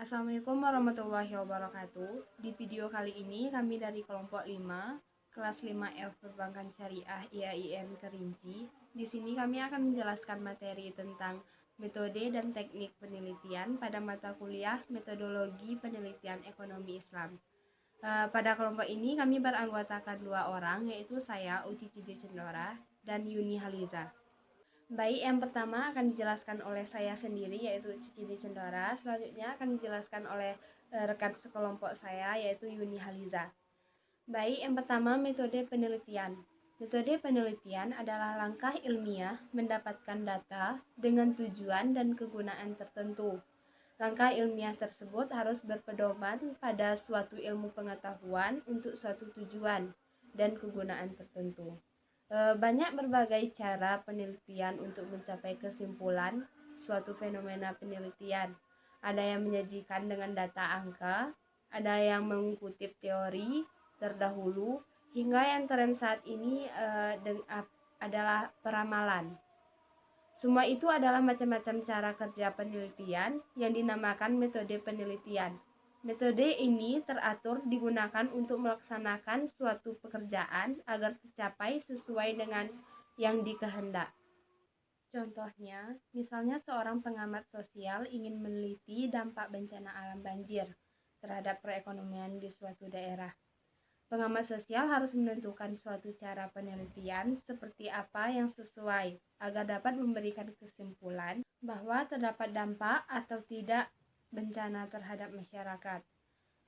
Assalamualaikum warahmatullahi wabarakatuh. Di video kali ini kami dari kelompok 5, kelas 5F Perbankan Syariah IAIN Kerinci. Di sini kami akan menjelaskan materi tentang metode dan teknik penelitian pada mata kuliah Metodologi Penelitian Ekonomi Islam. Pada kelompok ini kami beranggotakan 2 orang, yaitu saya Uci Cidi Cendora dan Yuni Haliza. Baik, yang pertama akan dijelaskan oleh saya sendiri, yaitu Cici Cendora. Selanjutnya akan dijelaskan oleh rekan sekelompok saya, yaitu Yuni Haliza. Baik, yang pertama metode penelitian. Metode penelitian adalah langkah ilmiah mendapatkan data dengan tujuan dan kegunaan tertentu. Langkah ilmiah tersebut harus berpedoman pada suatu ilmu pengetahuan untuk suatu tujuan dan kegunaan tertentu. Banyak berbagai cara penelitian untuk mencapai kesimpulan suatu fenomena penelitian. Ada yang menyajikan dengan data angka, ada yang mengutip teori terdahulu, hingga yang tren saat ini adalah peramalan. Semua itu adalah macam-macam cara kerja penelitian yang dinamakan metode penelitian. Metode ini teratur digunakan untuk melaksanakan suatu pekerjaan agar tercapai sesuai dengan yang dikehendak. Contohnya, misalnya seorang pengamat sosial ingin meneliti dampak bencana alam banjir terhadap perekonomian di suatu daerah. Pengamat sosial harus menentukan suatu cara penelitian seperti apa yang sesuai agar dapat memberikan kesimpulan bahwa terdapat dampak atau tidak bencana terhadap masyarakat.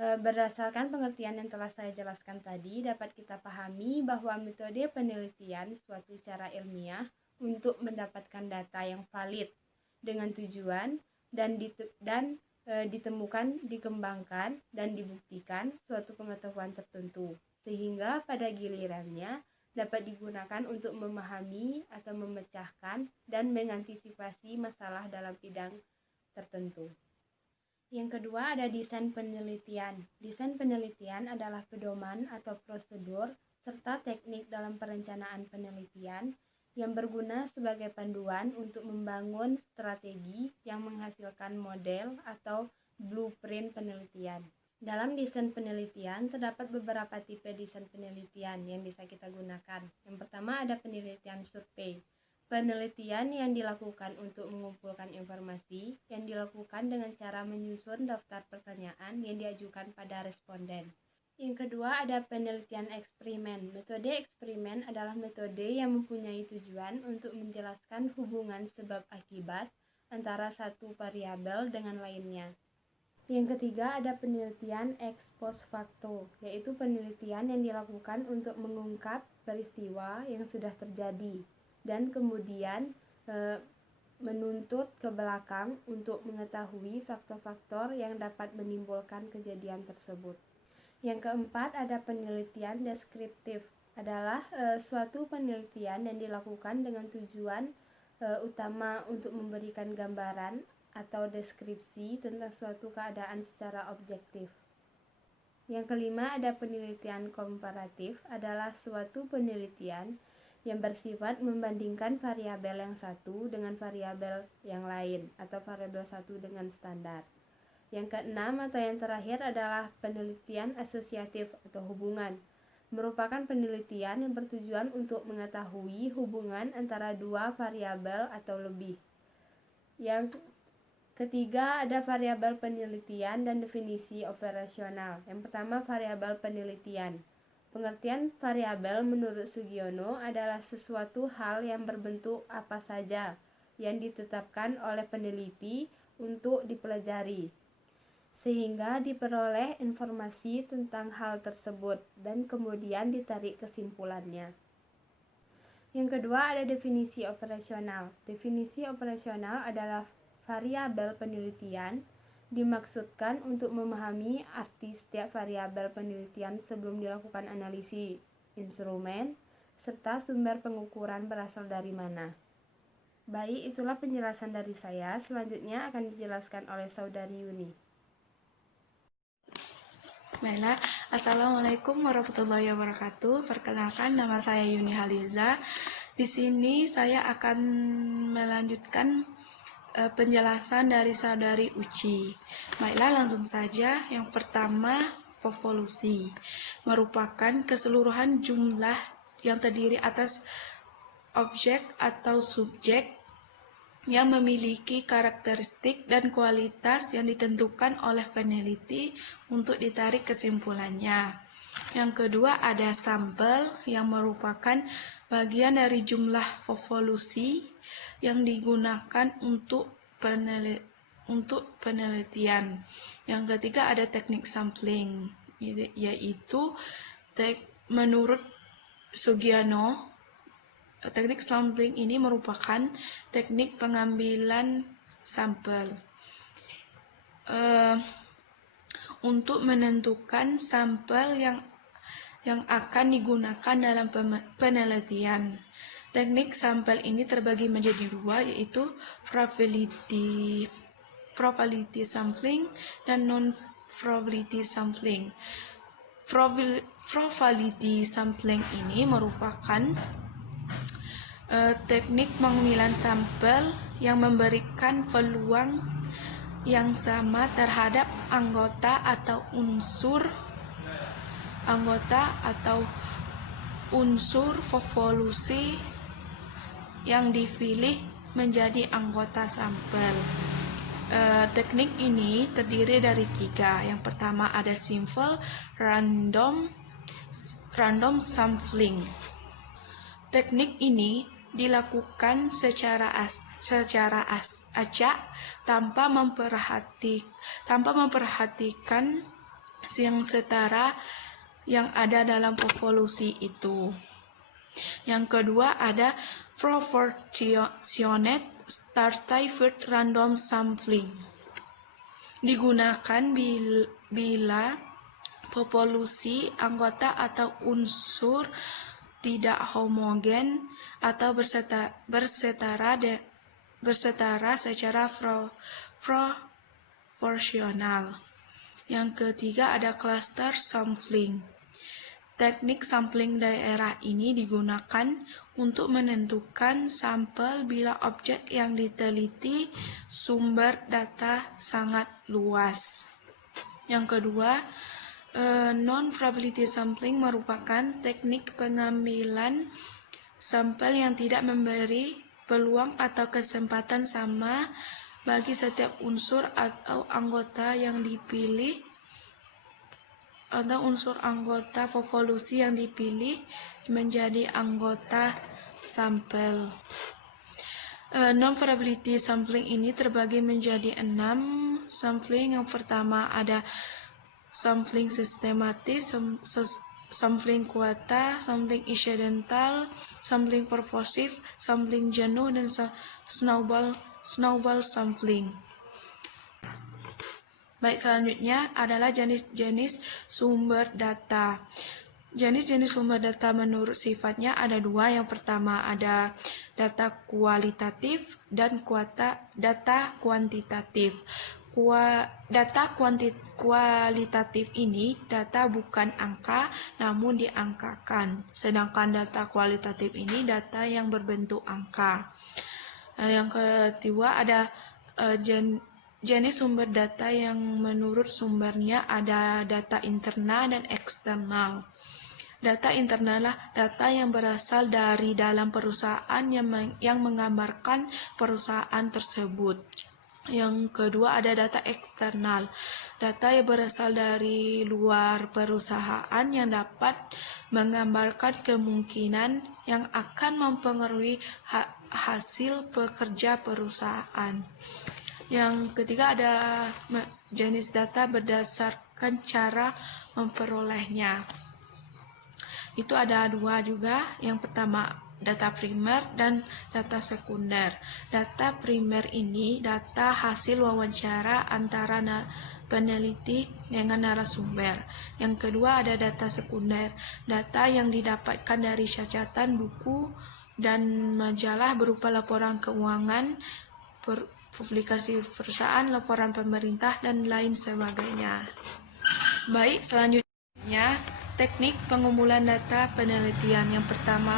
Berdasarkan pengertian yang telah saya jelaskan tadi, dapat kita pahami bahwa metode penelitian suatu cara ilmiah untuk mendapatkan data yang valid dengan tujuan dan ditemukan, dikembangkan, dan dibuktikan suatu pengetahuan tertentu, sehingga pada gilirannya dapat digunakan untuk memahami atau memecahkan dan mengantisipasi masalah dalam bidang tertentu. Yang kedua ada desain penelitian. Desain penelitian adalah pedoman atau prosedur serta teknik dalam perencanaan penelitian yang berguna sebagai panduan untuk membangun strategi yang menghasilkan model atau blueprint penelitian. Dalam desain penelitian terdapat beberapa tipe desain penelitian yang bisa kita gunakan. Yang pertama ada penelitian survei. Penelitian yang dilakukan untuk mengumpulkan informasi yang dilakukan dengan cara menyusun daftar pertanyaan yang diajukan pada responden. Yang kedua ada penelitian eksperimen. Metode eksperimen adalah metode yang mempunyai tujuan untuk menjelaskan hubungan sebab akibat antara satu variabel dengan lainnya. Yang ketiga ada penelitian ex post facto, yaitu penelitian yang dilakukan untuk mengungkap peristiwa yang sudah terjadi dan kemudian menuntut ke belakang untuk mengetahui faktor-faktor yang dapat menimbulkan kejadian tersebut. Yang keempat ada penelitian deskriptif, adalah suatu penelitian yang dilakukan dengan tujuan utama untuk memberikan gambaran atau deskripsi tentang suatu keadaan secara objektif. Yang kelima ada penelitian komparatif, adalah suatu penelitian yang bersifat membandingkan variabel yang satu dengan variabel yang lain atau variabel satu dengan standar. Yang keenam atau yang terakhir adalah penelitian asosiatif atau hubungan, merupakan penelitian yang bertujuan untuk mengetahui hubungan antara dua variabel atau lebih. Yang ketiga ada variabel penelitian dan definisi operasional. Yang pertama variabel penelitian. Pengertian variabel menurut Sugiono adalah sesuatu hal yang berbentuk apa saja yang ditetapkan oleh peneliti untuk dipelajari, sehingga diperoleh informasi tentang hal tersebut dan kemudian ditarik kesimpulannya. Yang kedua ada definisi operasional. Definisi operasional adalah variabel penelitian dimaksudkan untuk memahami arti setiap variabel penelitian sebelum dilakukan analisis instrumen serta sumber pengukuran berasal dari mana. Baik, itulah penjelasan dari saya. Selanjutnya akan dijelaskan oleh Saudari Yuni. Baiklah, Assalamualaikum warahmatullahi wabarakatuh. Perkenalkan, nama saya Yuni Haliza. Di sini saya akan melanjutkan penjelasan dari saudari Uci. Baiklah, langsung saja. Yang pertama, povolusi merupakan keseluruhan jumlah yang terdiri atas objek atau subjek yang memiliki karakteristik dan kualitas yang ditentukan oleh peneliti untuk ditarik kesimpulannya. Yang kedua, ada sampel yang merupakan bagian dari jumlah povolusi yang digunakan untuk penelitian. Yang ketiga, ada teknik sampling, yaitu menurut Sugiano, teknik sampling ini merupakan teknik pengambilan sampel untuk menentukan sampel yang akan digunakan dalam penelitian. Teknik sampel ini terbagi menjadi dua, yaitu probability sampling dan non-probability sampling. Probability sampling ini merupakan teknik pengambilan sampel yang memberikan peluang yang sama terhadap anggota atau unsur povolusi yang dipilih menjadi anggota sampel. Teknik ini terdiri dari tiga. Yang pertama, ada simple random sampling. Teknik ini dilakukan secara acak tanpa memperhatikan yang setara yang ada dalam povolusi itu. Yang kedua, ada proportionate stratified random sampling. Digunakan bila populasi anggota atau unsur tidak homogen atau bersetara secara proporsional. Yang ketiga, ada cluster sampling. Teknik sampling daerah ini digunakan untuk menentukan sampel bila objek yang diteliti sumber data sangat luas. Yang kedua, non-probability sampling merupakan teknik pengambilan sampel yang tidak memberi peluang atau kesempatan sama bagi setiap unsur atau anggota yang dipilih atau unsur anggota povolusi yang dipilih menjadi anggota sampel. Non-probability sampling ini terbagi menjadi 6 sampling. Yang pertama, ada sampling sistematis, sampling kuota, sampling incidental, sampling purposive, sampling jenuh, dan snowball sampling. Baik, selanjutnya adalah jenis-jenis sumber data. Jenis-jenis sumber data menurut sifatnya ada dua. Yang pertama, ada data kualitatif dan data kuantitatif. Data kualitatif ini data bukan angka namun diangkakan, sedangkan data kualitatif ini data yang berbentuk angka. Yang kedua, ada jenis sumber data yang menurut sumbernya ada data internal dan eksternal. Data internal adalah data yang berasal dari dalam perusahaan yang menggambarkan perusahaan tersebut. Yang kedua, ada data eksternal. Data yang berasal dari luar perusahaan yang dapat menggambarkan kemungkinan yang akan mempengaruhi hasil pekerja perusahaan. Yang ketiga, ada jenis data berdasarkan cara memperolehnya. Itu ada dua juga. Yang pertama, data primer dan data sekunder. Data primer ini data hasil wawancara antara peneliti dengan narasumber. Yang kedua, ada data sekunder. Data yang didapatkan dari catatan buku dan majalah berupa laporan keuangan, publikasi perusahaan, laporan pemerintah, dan lain sebagainya. Baik, selanjutnya teknik pengumpulan data penelitian. Yang pertama,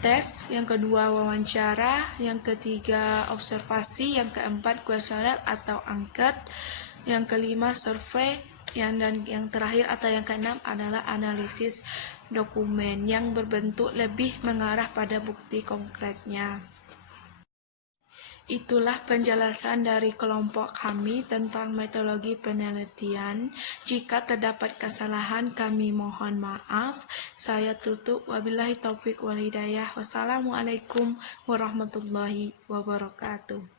tes, yang kedua wawancara, yang ketiga observasi, yang keempat kuesioner atau angket, yang kelima survei, dan yang terakhir atau yang keenam adalah analisis dokumen yang berbentuk lebih mengarah pada bukti konkretnya. Itulah penjelasan dari kelompok kami tentang metodologi penelitian. Jika terdapat kesalahan, kami mohon maaf. Saya tutup. Wabillahi taufik wal hidayah. Wassalamualaikum warahmatullahi wabarakatuh.